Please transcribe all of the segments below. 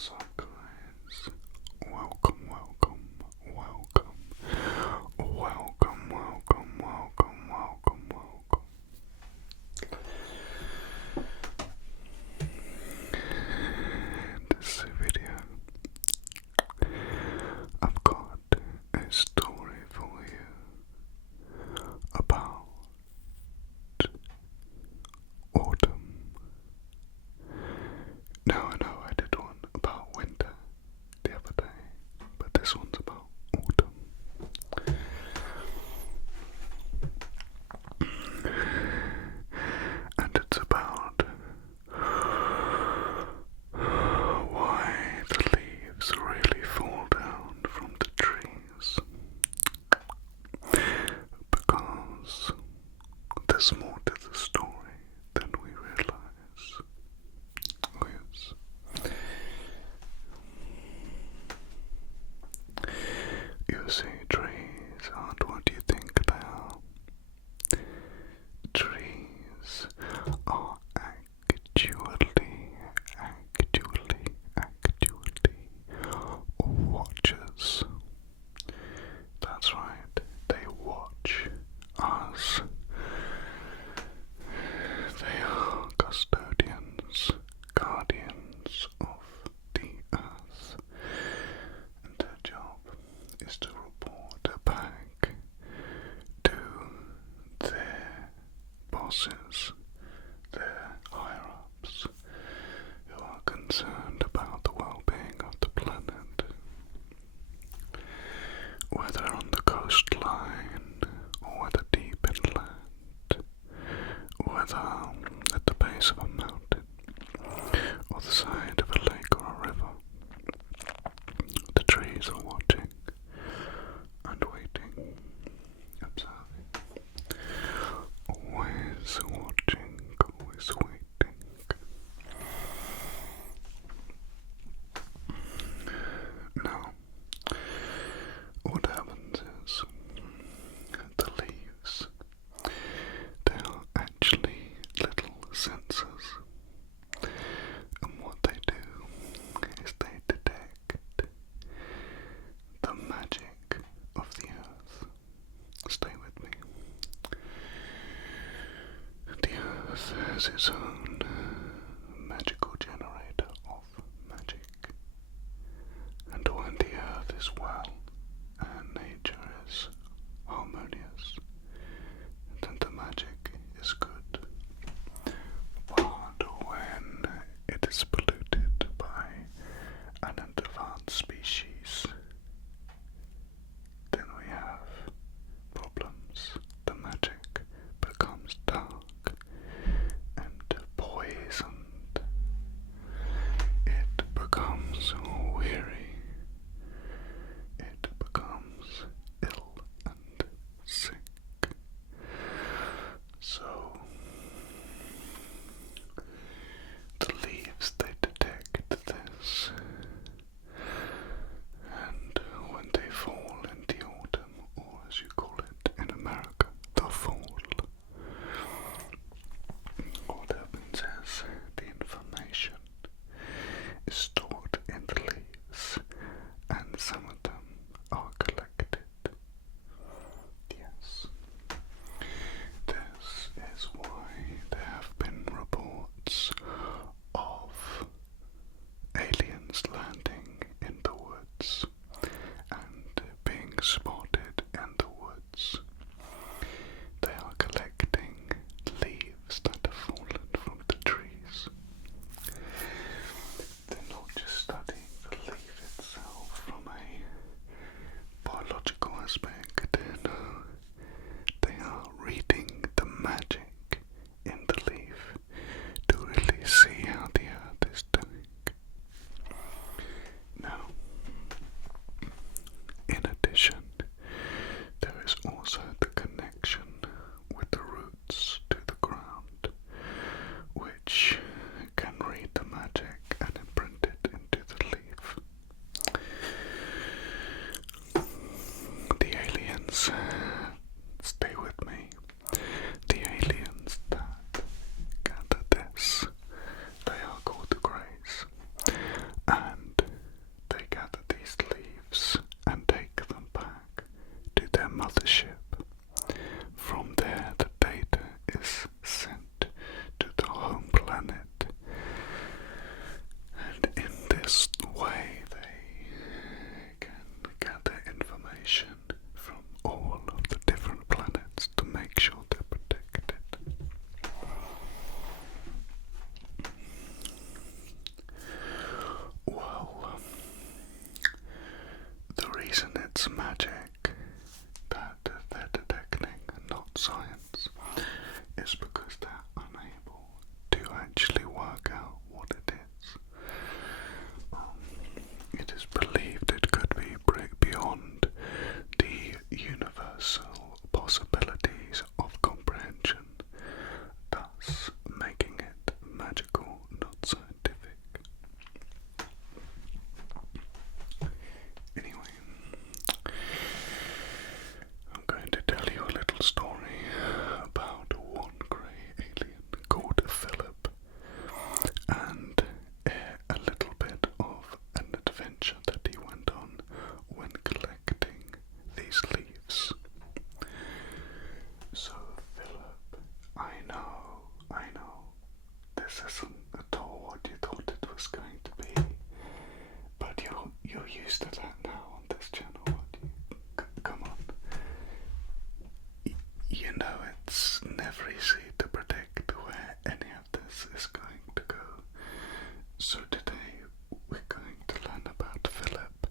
What's up, guys? Welcome, welcome, welcome, welcome, welcome, welcome, welcome, welcome. In this video, I've got a story for you about autumn. Now I know I did one about winter the other day, but this one's about autumn. And it's about why the leaves really fall down from the trees. Because there's more to the story than we realize. Oh yes. You see, trees aren't what you think they are. Trees are actually watchers. That's right, they watch us. They are custodians, guardians of the earth, and their job is to report back to their bosses, their higher-ups, who are concerned about the well-being of the planet. Whether on the coastline, or whether deep inland, whether at the base of a mountain, or the side of a lake or a river, the trees are watching and waiting, observing, always watching, always waiting. Now, what happens is the leaves, they are actually little sensors, and what they do is they detect the magic of the earth. Stay with me. The earth has its own magical generator of magic, and when the earth is well and nature is harmonious, then the magic is good. But when it is polluted by an advanced species, then we have problems. The magic becomes dark and logic that they're detecting, not science, is because they're unable to actually work out what it is. It is believed it could be beyond the universal possibilities of comprehension, thus making it magical, not scientific. Anyway, I'm going to tell you a little story about one grey alien called Philip, and a little bit of an adventure that he went on when collecting these leaves. So Philip, I know, this isn't at all what you thought it was going to be, but you're used to that now on this channel, aren't you? Come on. You know it's never easy to predict where any of this is going to go. So today we're going to learn about Philip,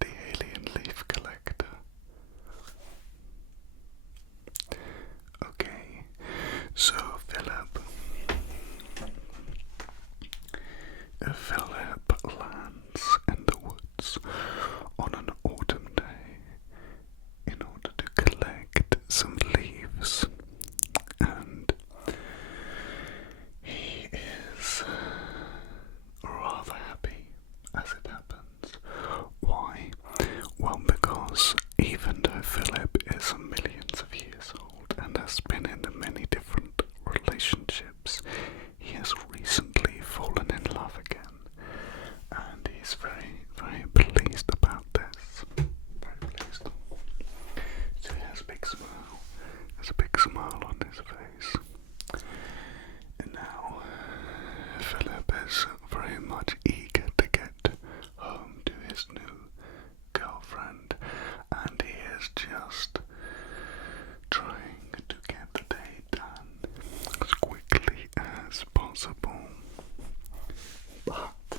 the alien leaf collector. Okay, so Philip lands in the woods on an autumn day in order to collect some leaves, and he is rather happy as it happens. Why? Well, because even though Philip is millions of years old and has been in many different relationships, he has recently fallen in love again, and he's very, very pleased about this. Very pleased. So he has a big smile. There's a big smile on his face. And now Philip is very much eager to get home to his new girlfriend, and he is just trying to get the day done as quickly as possible. But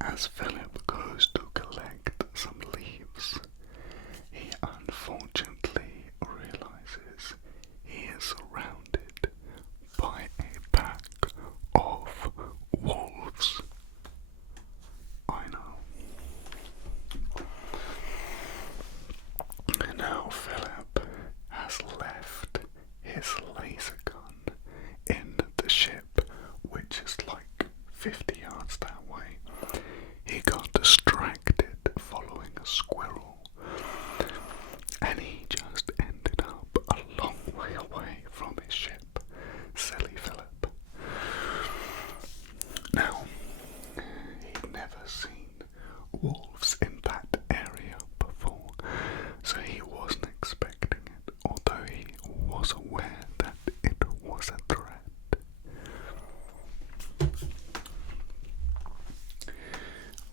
as Philip goes to collect some leaves, he unfortunately realizes he is surrounded by a pack of wolves. I know. Now Philip has left his laser gun in the ship, which is like 50 yards that way. He got distracted following a squirrel, and he just ended up a long way away from his ship. Silly Philip. Now, he'd never seen wolves in that area before, so he wasn't expecting it, although he was aware that it was a threat.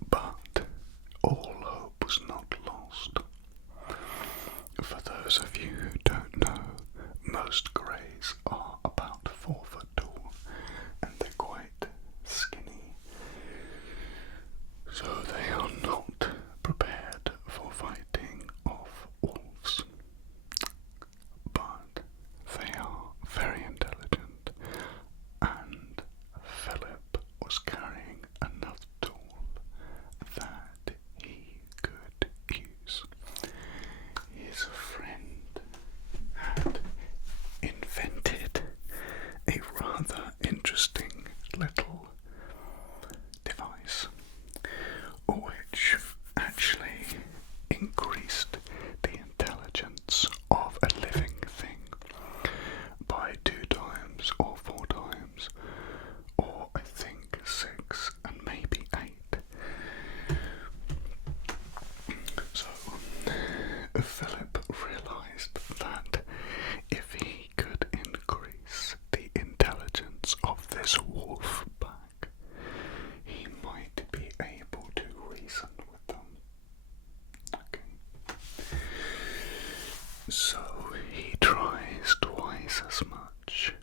But all hope was not lost. For those of you who don't know, most greys are about 4 foot tall, and they're quite skinny, so they are not prepared for fighting off wolves. But they are very intelligent, and Philip was carrying another tool that he could use. His friend had invented a rather interesting little device, which actually increased the intelligence of a living thing by 2 times or 4 times, or I think 6 and maybe 8. So Philip realized that if he could increase the intelligence of this wolf pack, he might be able to reason with them. Okay. So he tries twice as much,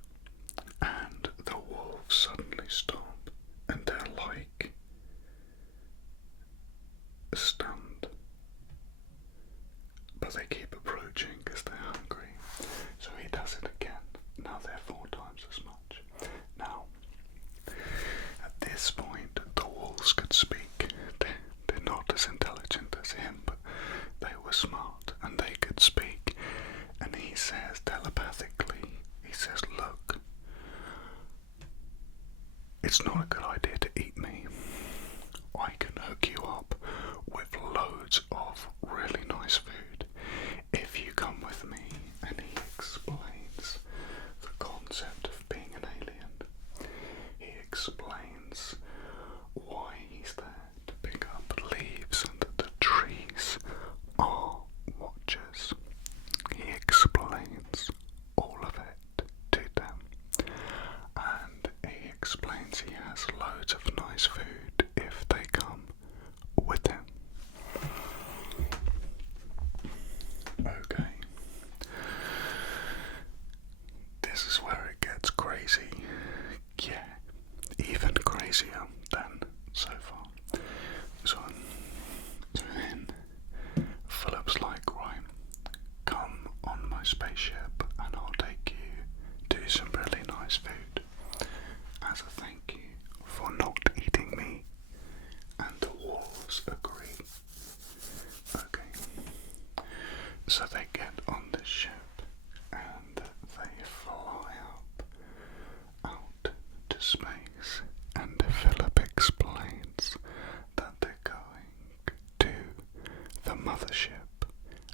and the wolves suddenly stop, and they're like stunned. it's not a good idea to eat me. I can hook you up with loads of really nice food if you come with me. And he explains the concept of being an alien. He explains why he's there to pick up leaves and that the trees are watchers. He explains all of it to them, and he explains he has loads of nice food if they come with him. Okay. This is where it gets crazy. Yeah, even crazier than so far. So then Philip's like, right, come on my spaceship and I'll take you to some really nice food as a thank you for not eating me. And the wolves agree. Okay. So they get on the ship and they fly out to space, and Philip explains that they're going to the mothership,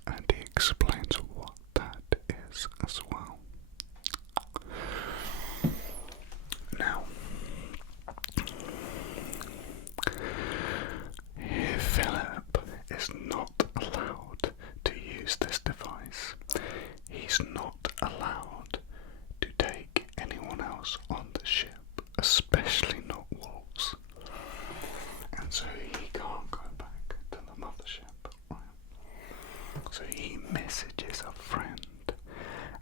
and he explains what that is as well. Now, Philip is not allowed to use this device. He's not allowed to take anyone else on the ship, especially not wolves. And so he can't go back to the mothership. Right? So he messages a friend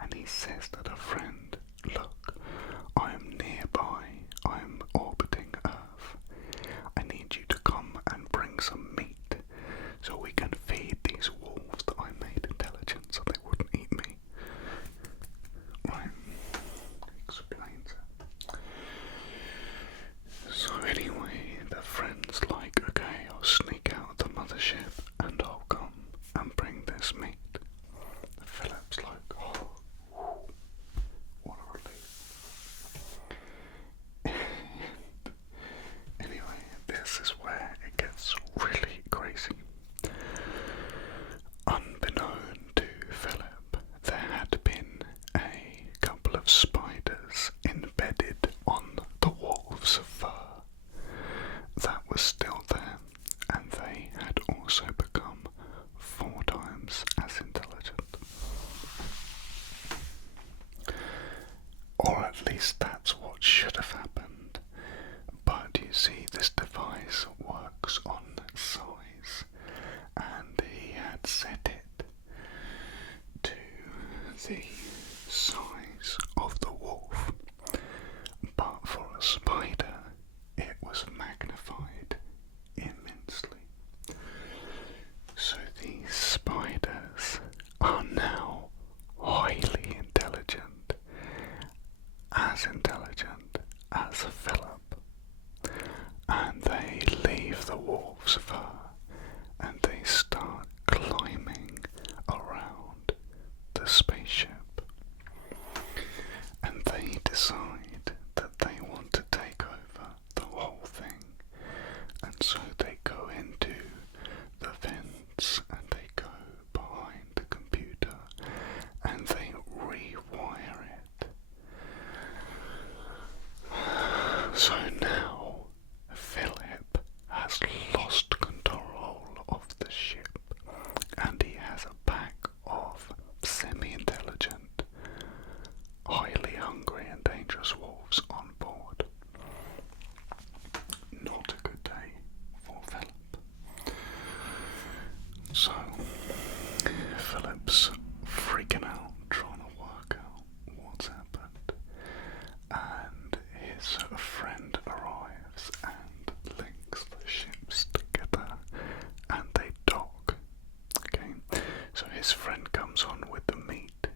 and he says to the friend, look, I'm nearby, I'm orbiting Earth. I need you to come and bring some meat so we can feed these wolves that I made intelligent so they wouldn't eat me. Right, explains it. So anyway, the friend's like, okay, I'll sneak out of the mothership and I'll come and bring this meat. Philip's like, oh, what a relief. Anyway, this is where it gets really crazy. Unbeknown to Philip, there had been a couple of spiders embedded on the wolf's fur that was still there, and they had also become 4 times as intelligent. Or at least that's what should have happened. But you see, this device works on size, and he had set it to the size of the wolf. But for a spider, it was magnified immensely. So these spiders are now highly intelligent as Philip, and they leave the wolf's fur and they start climbing around the spaceship, and they decide that they want to take over the whole thing, and so they go into the vents and they go behind the computer and they rewire it. So now Philip has lost control of the ship, and he has a pack of semi-intelligent, highly hungry and dangerous wolves on board. Not a good day for Philip. So Philip's freaking out, trying to work out what's happened, and his friend arrives and links the ships together and they dock. Okay, so his friend comes on with the meat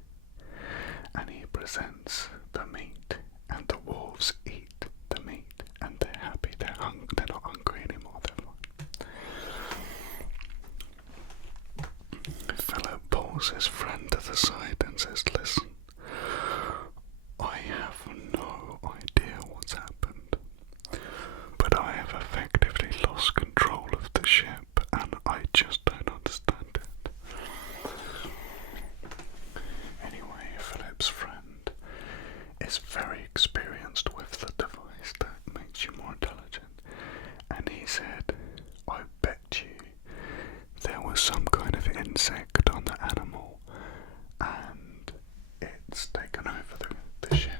and he presents the meat, and the wolves eat the meat and they're happy, they're not hungry anymore, they're fine. Philip pulls his friend to the side and says, listen, I have no idea what's happened, was some kind of insect on the animal, and it's taken over the ship.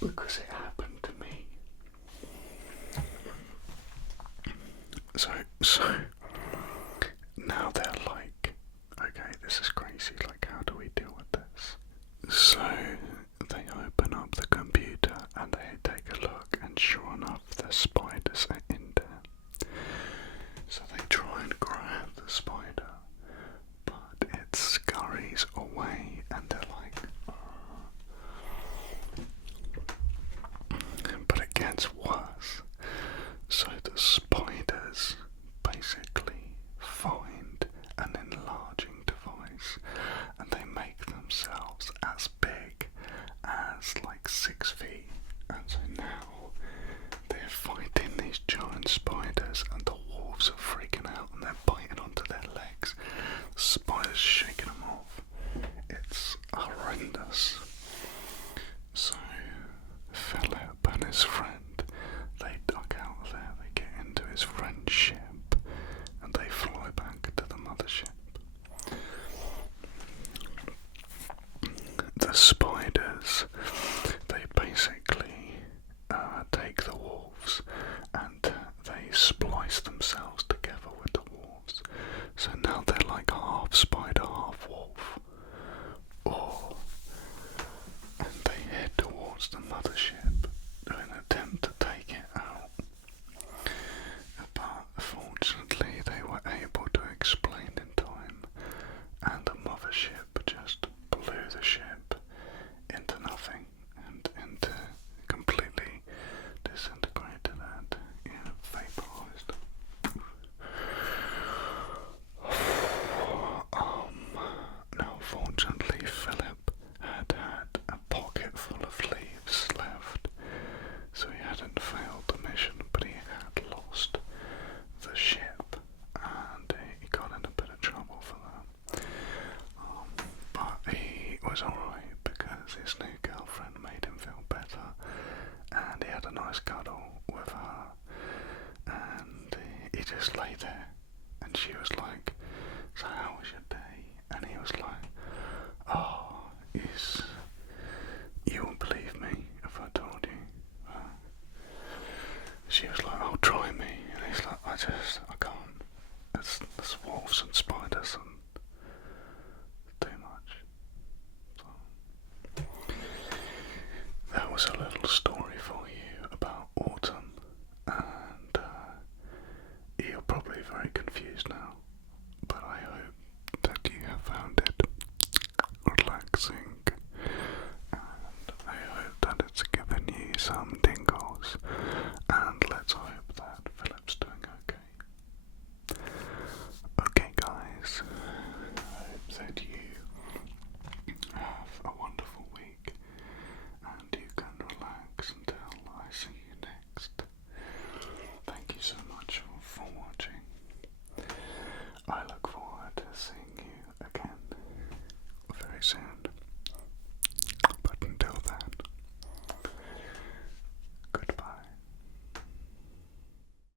Because it happened to me. So now they're like, okay, this is crazy, like how do we deal with this? So they open up the computer and they take a look, and sure enough the spiders are in there. So they try and grab the spider, but it scurries away, and they're like, but it gets worse. So the spiders basically find an enlarging device, and they make themselves as big as like 6 feet. And so now they're fighting these giant spiders, and the wolves are freaking out and they're biting onto their legs. The spiders shaking them off. It's horrendous. So Philip and his friend, they duck out of there, they get into his friend's ship, and they fly back to the mothership. The spiders, they basically take the wolves and they splice themselves together with the wolves. So now they're like half spider, half wolf. And they head towards the mothership in an attempt to take it out. But fortunately they were able to explain in time, and the mothership just blew the ship into nothing and into completely disintegrated and vaporized. Now fortunately Philip had a pocket full of leaves left, so he hadn't failed the mission, but he had lost the ship, and he got in a bit of trouble for that. But he was alright because his new girlfriend made him feel better, and he had a nice cuddle with her, and he just lay there, and she was like, so how was your day? And he was like, oh, you won't believe me if I told you. She was like, oh, try me. And he's like, I can't. It's wolves and spiders and too much. So, that was a little story for you about autumn, and you're probably very confused now.